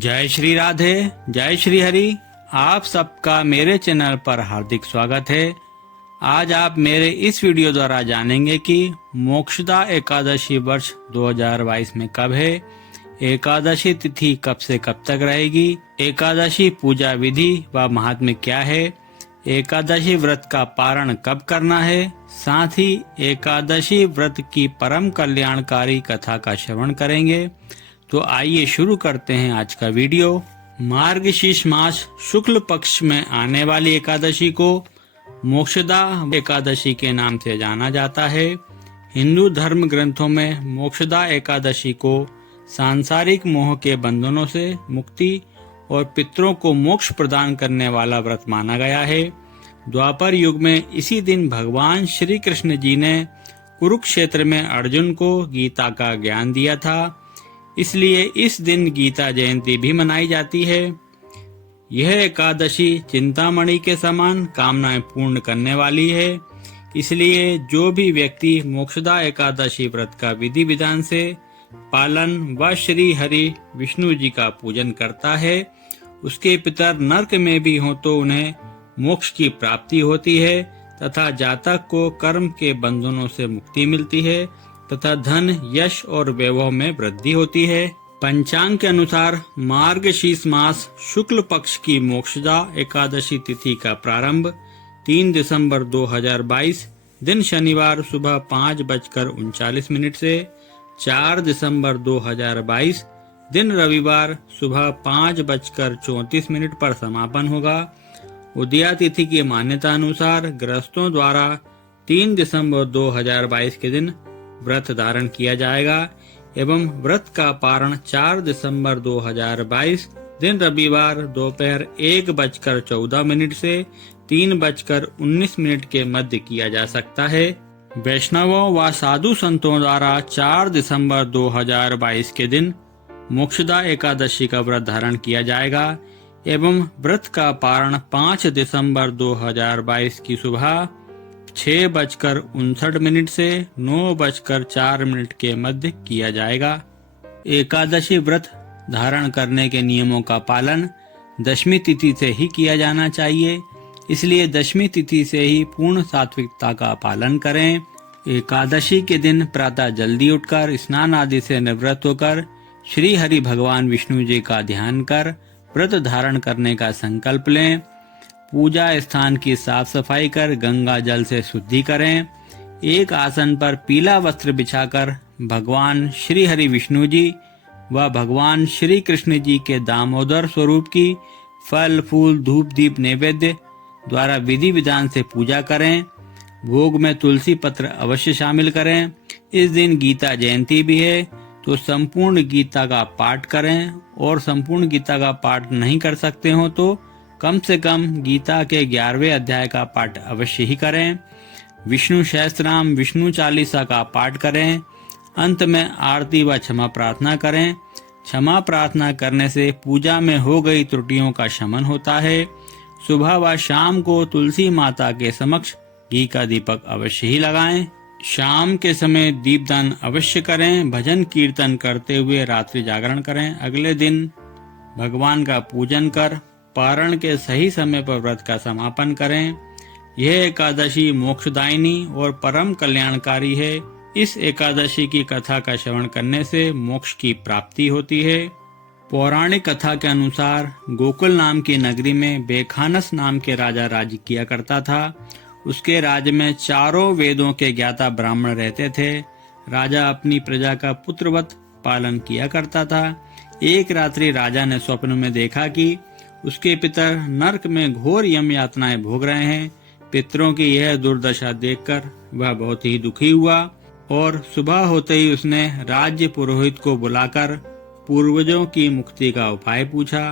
जय श्री राधे, जय श्री हरि। आप सबका मेरे चैनल पर हार्दिक स्वागत है। आज आप मेरे इस वीडियो द्वारा जानेंगे कि मोक्षदा एकादशी वर्ष 2022 में कब है, एकादशी तिथि कब से कब तक रहेगी, एकादशी पूजा विधि व महात्म्य क्या है, एकादशी व्रत का पारण कब करना है, साथ ही एकादशी व्रत की परम कल्याणकारी कथा का श्रवण करेंगे। तो आइए शुरू करते हैं आज का वीडियो। मार्गशीर्ष मास शुक्ल पक्ष में आने वाली एकादशी को मोक्षदा एकादशी के नाम से जाना जाता है। हिंदू धर्म ग्रंथों में मोक्षदा एकादशी को सांसारिक मोह के बंधनों से मुक्ति और पितरों को मोक्ष प्रदान करने वाला व्रत माना गया है। द्वापर युग में इसी दिन भगवान श्री कृष्ण जी ने कुरुक्षेत्र में अर्जुन को गीता का ज्ञान दिया था, इसलिए इस दिन गीता जयंती भी मनाई जाती है। यह एकादशी चिंतामणि के समान कामनाएं पूर्ण करने वाली है, इसलिए जो भी व्यक्ति मोक्षदा एकादशी व्रत का विधि विधान से पालन व श्री हरि विष्णु जी का पूजन करता है, उसके पितर नरक में भी हो तो उन्हें मोक्ष की प्राप्ति होती है तथा जातक को कर्म के बंधनों से मुक्ति मिलती है तथा धन, यश और वैभव में वृद्धि होती है। पंचांग के अनुसार मार्गशीर्ष मास शुक्ल पक्ष की मोक्षदा एकादशी तिथि का प्रारंभ 3 दिसंबर 2022 दिन शनिवार सुबह 5:39 से 4 दिसंबर 2022 दिन रविवार सुबह 5:34 पर समापन होगा। उदया तिथि की मान्यता अनुसार गृहस्थों द्वारा 3 दिसंबर 2022 के दिन व्रत धारण किया जाएगा एवं व्रत का पारण 4 दिसंबर 2022 दिन रविवार दोपहर 1:14 से 3:19 के मध्य किया जा सकता है। वैष्णवों व साधु संतों द्वारा 4 दिसंबर 2022 के दिन मोक्षदा एकादशी का व्रत धारण किया जाएगा एवं व्रत का पारण 5 दिसंबर 2022 की सुबह 6:59 से 9:04 के मध्य किया जाएगा। एकादशी व्रत धारण करने के नियमों का पालन दशमी तिथि से ही किया जाना चाहिए, इसलिए दशमी तिथि से ही पूर्ण सात्विकता का पालन करें। एकादशी के दिन प्रातः जल्दी उठकर स्नान आदि से निवृत्त होकर श्री हरि भगवान विष्णु जी का ध्यान कर व्रत धारण करने का संकल्प लें। पूजा स्थान की साफ सफाई कर गंगा जल से शुद्धि करें। एक आसन पर पीला वस्त्र बिछाकर भगवान श्री हरि विष्णु जी व भगवान श्री कृष्ण जी के दामोदर स्वरूप की फल फूल धूप दीप नैवेद्य द्वारा विधि विधान से पूजा करें। भोग में तुलसी पत्र अवश्य शामिल करें। इस दिन गीता जयंती भी है, तो संपूर्ण गीता का पाठ करें और संपूर्ण गीता का पाठ नहीं कर सकते हो तो कम से कम गीता के 11वें अध्याय का पाठ अवश्य ही करें। विष्णु सहस्त्रनाम विष्णु चालीसा का पाठ करें। अंत में आरती व क्षमा प्रार्थना करें। क्षमा प्रार्थना करने से पूजा में हो गई त्रुटियों का शमन होता है। सुबह व शाम को तुलसी माता के समक्ष घी का दीपक अवश्य ही लगाएं। शाम के समय दीपदान अवश्य करें। भजन कीर्तन करते हुए रात्रि जागरण करें। अगले दिन भगवान का पूजन कर पारण के सही समय पर व्रत का समापन करें। यह एकादशी मोक्षदायिनी और परम कल्याणकारी है। इस एकादशी की कथा का श्रवण करने से मोक्ष की प्राप्ति होती है। पौराणिक कथा के अनुसार गोकुल नाम की नगरी में बेखानस नाम के राजा राज्य किया करता था। उसके राज्य में चारों वेदों के ज्ञाता ब्राह्मण रहते थे। राजा अपनी प्रजा का पुत्रवत पालन किया करता था। एक रात्रि राजा ने स्वप्न में देखा कि उसके पितर नरक में घोर यम यातनाएं भोग रहे हैं। पितरों की यह दुर्दशा देखकर वह बहुत ही दुखी हुआ और सुबह होते ही उसने राज्य पुरोहित को बुलाकर पूर्वजों की मुक्ति का उपाय पूछा।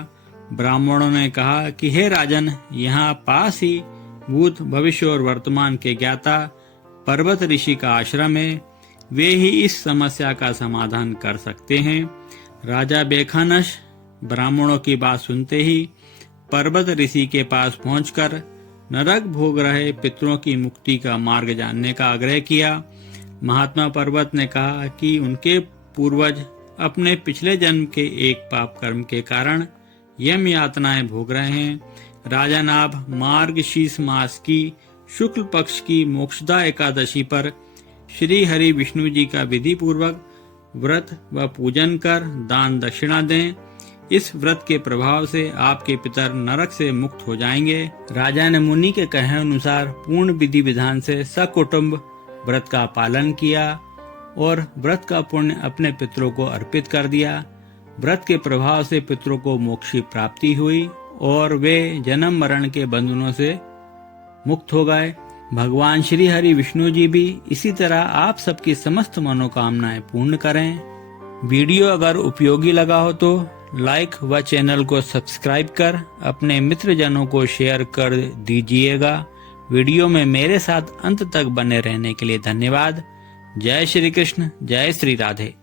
ब्राह्मणों ने कहा कि हे राजन, यहाँ पास ही भूत भविष्य और वर्तमान के ज्ञाता पर्वत ऋषि का आश्रम है, वे ही इस समस्या का समाधान कर सकते हैं। राजा बेखानस ब्राह्मणों की बात सुनते ही पर्वत ऋषि के पास पहुंचकर नरक भोग रहे पितरों की मुक्ति का मार्ग जानने का आग्रह किया। महात्मा पर्वत ने कहा कि उनके पूर्वज अपने पिछले जन्म के एक पाप कर्म के कारण यम यातनाएं भोग रहे हैं। राजा नाभ मार्गशीर्ष मास की शुक्ल पक्ष की मोक्षदा एकादशी पर श्री हरि विष्णु जी का विधि पूर्वक व्रत व पूजन कर दान दक्षिणा दें। इस व्रत के प्रभाव से आपके पितर नरक से मुक्त हो जाएंगे। राजा ने मुनि के कहे अनुसार पूर्ण विधि विधान से सकुटुंब व्रत का पालन किया और व्रत का पुण्य अपने पितरों को अर्पित कर दिया। व्रत के प्रभाव से पितरों को मोक्ष की प्राप्ति हुई और वे जन्म मरण के बंधनों से मुक्त हो गए। भगवान श्री हरि विष्णु जी भी इसी तरह आप सबकी समस्त मनोकामनाएं पूर्ण करें। वीडियो अगर उपयोगी लगा हो तो लाइक व चैनल को सब्सक्राइब कर अपने मित्रजनों को शेयर कर दीजिएगा। वीडियो में मेरे साथ अंत तक बने रहने के लिए धन्यवाद। जय श्री कृष्ण, जय श्री राधे।